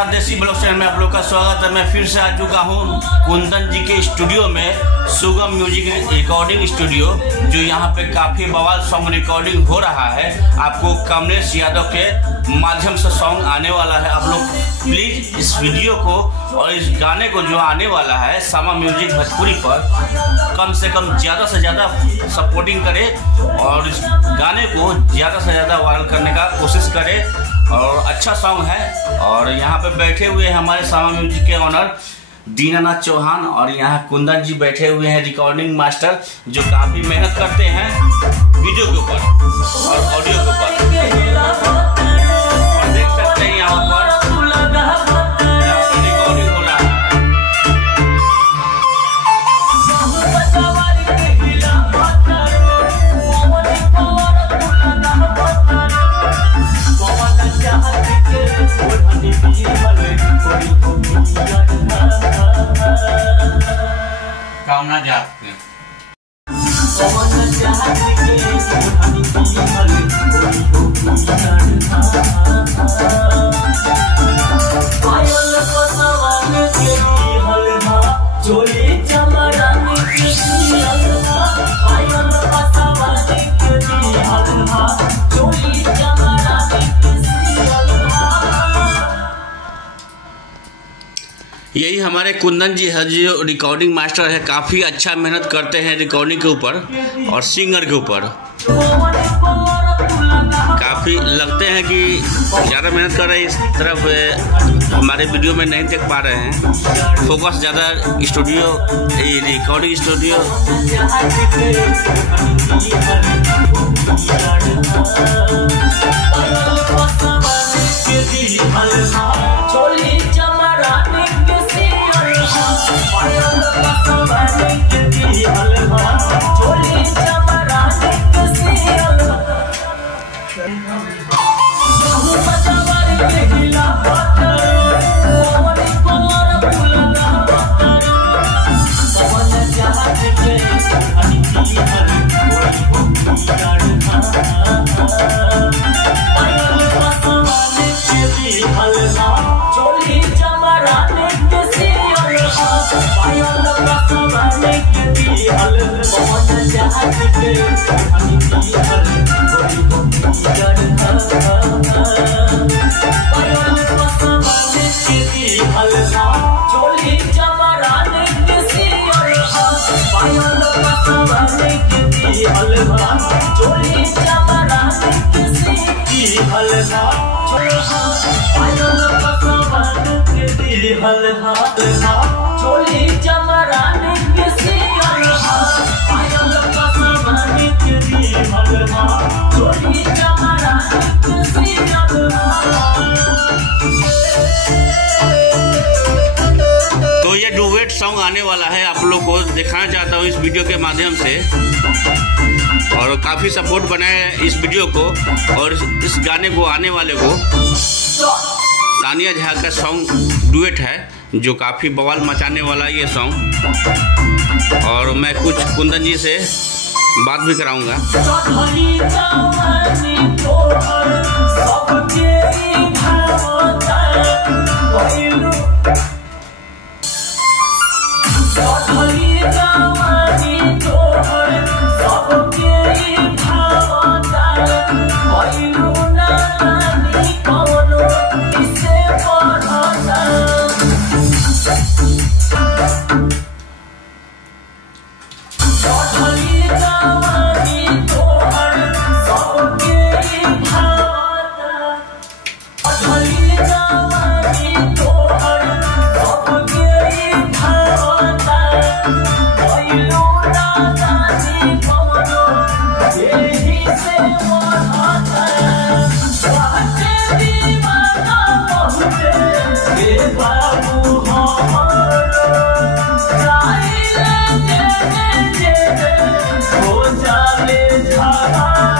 नमस्कार, देसी blog channel में आप लोग का स्वागत है। मैं फिर से आ चुका हूँ कुंदन जी के स्टूडियो में, सुगम म्यूजिक रिकॉर्डिंग स्टूडियो, जो यहाँ पे काफ़ी बवाल सॉन्ग रिकॉर्डिंग हो रहा है। आपको कमलेश यादव के माध्यम से सॉन्ग आने वाला है। आप लोग प्लीज़ इस वीडियो को और इस गाने को जो आने वाला है सामा म्यूजिक भोजपुरी पर, कम से कम ज़्यादा से ज़्यादा सपोर्टिंग करें और इस गाने को ज़्यादा से ज़्यादा वायरल करने का कोशिश करें। और अच्छा सॉन्ग है। और यहाँ पे बैठे हुए हैं हमारे सामा म्यूजिक के ऑनर दीनानाथ चौहान, और यहाँ कुंदन जी बैठे हुए हैं रिकॉर्डिंग मास्टर, जो काफ़ी मेहनत करते हैं वीडियो के ऊपर और ऑडियो के ऊपर। और देख सकते हैं यहाँ पर रिकॉर्डिंग हो रहा है। कामना जाते हैं यही हमारे कुंदन जी है जो रिकॉर्डिंग मास्टर है। काफ़ी अच्छा मेहनत करते हैं रिकॉर्डिंग के ऊपर और सिंगर के ऊपर। काफ़ी लगते हैं कि ज़्यादा मेहनत कर रहे हैं, इस तरफ हमारे वीडियो में नहीं देख पा रहे हैं। फोकस ज़्यादा स्टूडियो, रिकॉर्डिंग स्टूडियो। तो ये डुएट सॉन्ग आने वाला है, आप लोग को दिखाना चाहता हूँ इस वीडियो के माध्यम से। और काफ़ी सपोर्ट बनाए इस वीडियो को और इस गाने को आने वाले को। तानिया झा का सॉन्ग डुएट है जो काफ़ी बवाल मचाने वाला ये सॉन्ग। और मैं कुछ कुंदन जी से बात भी कराऊंगा। हो जाले झाड़ा